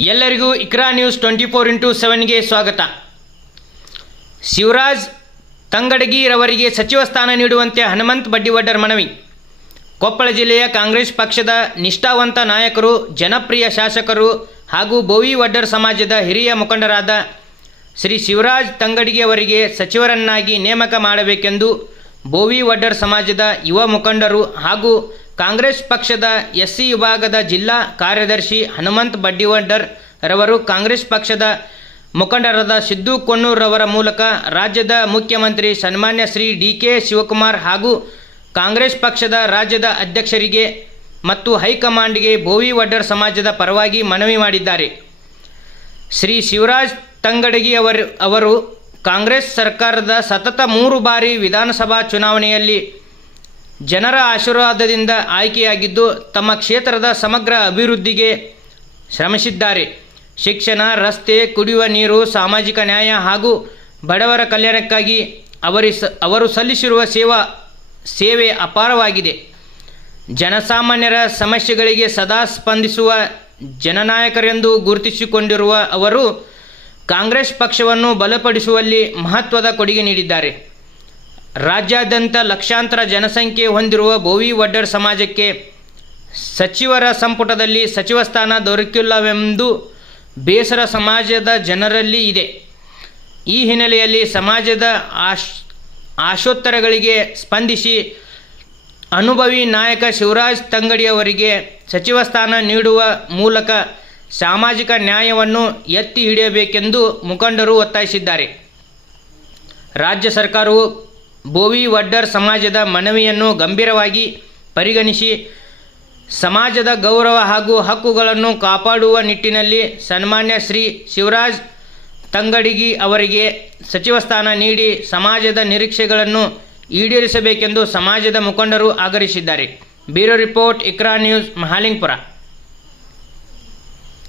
ಎಲ್ಲರಿಗೂ ಇಕ್ರಾ ನ್ಯೂಸ್ 24x7ಗೆ ಸ್ವಾಗತ. ಶಿವರಾಜ್ ತಂಗಡಗಿರವರಿಗೆ ಸಚಿವ ಸ್ಥಾನ ನೀಡುವಂತೆ ಹನುಮಂತ ಬಡ್ಡಿವಡ್ಡರ್ ಮನವಿ. ಕೊಪ್ಪಳ ಜಿಲ್ಲೆಯ ಕಾಂಗ್ರೆಸ್ ಪಕ್ಷದ ನಿಷ್ಠಾವಂತ ನಾಯಕರು, ಜನಪ್ರಿಯ ಶಾಸಕರು ಹಾಗೂ ಬೋವಿ ವಡ್ಡರ್ ಸಮಾಜದ ಹಿರಿಯ ಮುಖಂಡರಾದ ಶ್ರೀ ಶಿವರಾಜ್ ತಂಗಡಗಿಯವರಿಗೆ ಸಚಿವರನ್ನಾಗಿ ನೇಮಕ ಮಾಡಬೇಕೆಂದು ಬೋವಿ ವಡ್ಡರ್ ಸಮಾಜದ ಯುವ ಮುಖಂಡರು ಹಾಗೂ ಕಾಂಗ್ರೆಸ್ ಪಕ್ಷದ ಎಸ್ಸಿ ವಿಭಾಗದ ಜಿಲ್ಲಾ ಕಾರ್ಯದರ್ಶಿ ಹನುಮಂತ ಬಡ್ಡಿವಡ್ಡರ್ ರವರು ಕಾಂಗ್ರೆಸ್ ಪಕ್ಷದ ಮುಖಂಡರಾದ ಸಿದ್ದು ಕೊಣ್ಣೂರವರ ಮೂಲಕ ರಾಜ್ಯದ ಮುಖ್ಯಮಂತ್ರಿ ಸನ್ಮಾನ್ಯ ಶ್ರೀ ಡಿ.ಕೆ. ಶಿವಕುಮಾರ್ ಹಾಗೂ ಕಾಂಗ್ರೆಸ್ ಪಕ್ಷದ ರಾಜ್ಯದ ಅಧ್ಯಕ್ಷರಿಗೆ ಮತ್ತು ಹೈಕಮಾಂಡ್ಗೆ ಬೋವಿ ವಡ್ಡರ್ ಸಮಾಜದ ಪರವಾಗಿ ಮನವಿ ಮಾಡಿದ್ದಾರೆ. ಶ್ರೀ ಶಿವರಾಜ್ ತಂಗಡಗಿ ಅವರು ಕಾಂಗ್ರೆಸ್ ಸರ್ಕಾರದ ಸತತ 3 ಬಾರಿ ವಿಧಾನಸಭಾ ಚುನಾವಣೆಯಲ್ಲಿ ಜನರ ಆಶೀರ್ವಾದದಿಂದ ಆಯ್ಕೆಯಾಗಿದ್ದು ತಮ್ಮ ಕ್ಷೇತ್ರದ ಸಮಗ್ರ ಅಭಿವೃದ್ಧಿಗೆ ಶ್ರಮಿಸಿದ್ದಾರೆ. ಶಿಕ್ಷಣ, ರಸ್ತೆ, ಕುಡಿಯುವ ನೀರು, ಸಾಮಾಜಿಕ ನ್ಯಾಯ ಹಾಗೂ ಬಡವರ ಕಲ್ಯಾಣಕ್ಕಾಗಿ ಅವರು ಸಲ್ಲಿಸಿರುವ ಸೇವೆ ಅಪಾರವಾಗಿದೆ. ಜನಸಾಮಾನ್ಯರ ಸಮಸ್ಯೆಗಳಿಗೆ ಸದಾ ಸ್ಪಂದಿಸುವ ಜನನಾಯಕರೆಂದು ಗುರುತಿಸಿಕೊಂಡಿರುವ ಅವರು ಕಾಂಗ್ರೆಸ್ ಪಕ್ಷವನ್ನು ಬಲಪಡಿಸುವಲ್ಲಿ ಮಹತ್ವದ ಕೊಡುಗೆ ನೀಡಿದ್ದಾರೆ. ರಾಜ್ಯಾದ್ಯಂತ ಲಕ್ಷಾಂತರ ಜನಸಂಖ್ಯೆ ಹೊಂದಿರುವ ಬೋವಿ ವಡ್ಡರ್ ಸಮಾಜಕ್ಕೆ ಸಚಿವರ ಸಂಪುಟದಲ್ಲಿ ಸಚಿವ ಸ್ಥಾನ ದೊರಕಿಲ್ಲವೆಂದು ಬೇಸರ ಸಮಾಜದ ಜನರಲ್ಲಿ ಇದೆ. ಈ ಹಿನ್ನೆಲೆಯಲ್ಲಿ ಸಮಾಜದ ಆಶೋತ್ತರಗಳಿಗೆ ಸ್ಪಂದಿಸಿ ಅನುಭವಿ ನಾಯಕ ಶಿವರಾಜ್ ತಂಗಡಿಯವರಿಗೆ ಸಚಿವ ಸ್ಥಾನ ನೀಡುವ ಮೂಲಕ ಸಾಮಾಜಿಕ ನ್ಯಾಯವನ್ನು ಎತ್ತಿ ಹಿಡಿಯಬೇಕೆಂದು ಮುಖಂಡರು ಒತ್ತಾಯಿಸಿದ್ದಾರೆ. ರಾಜ್ಯ ಸರ್ಕಾರವು ಬೋವಿ ವಡ್ಡರ್ ಸಮಾಜದ ಮನವಿಯನ್ನು ಗಂಭೀರವಾಗಿ ಪರಿಗಣಿಸಿ ಸಮಾಜದ ಗೌರವ ಹಾಗೂ ಹಕ್ಕುಗಳನ್ನು ಕಾಪಾಡುವ ನಿಟ್ಟಿನಲ್ಲಿ ಸನ್ಮಾನ್ಯ ಶ್ರೀ ಶಿವರಾಜ್ ತಂಗಡಗಿ ಅವರಿಗೆ ಸಚಿವ ಸ್ಥಾನ ನೀಡಿ ಸಮಾಜದ ನಿರೀಕ್ಷೆಗಳನ್ನು ಈಡೇರಿಸಬೇಕೆಂದು ಸಮಾಜದ ಮುಖಂಡರು ಆಗ್ರಹಿಸಿದ್ದಾರೆ. Bureau report, Iqra news, Mahalingapura.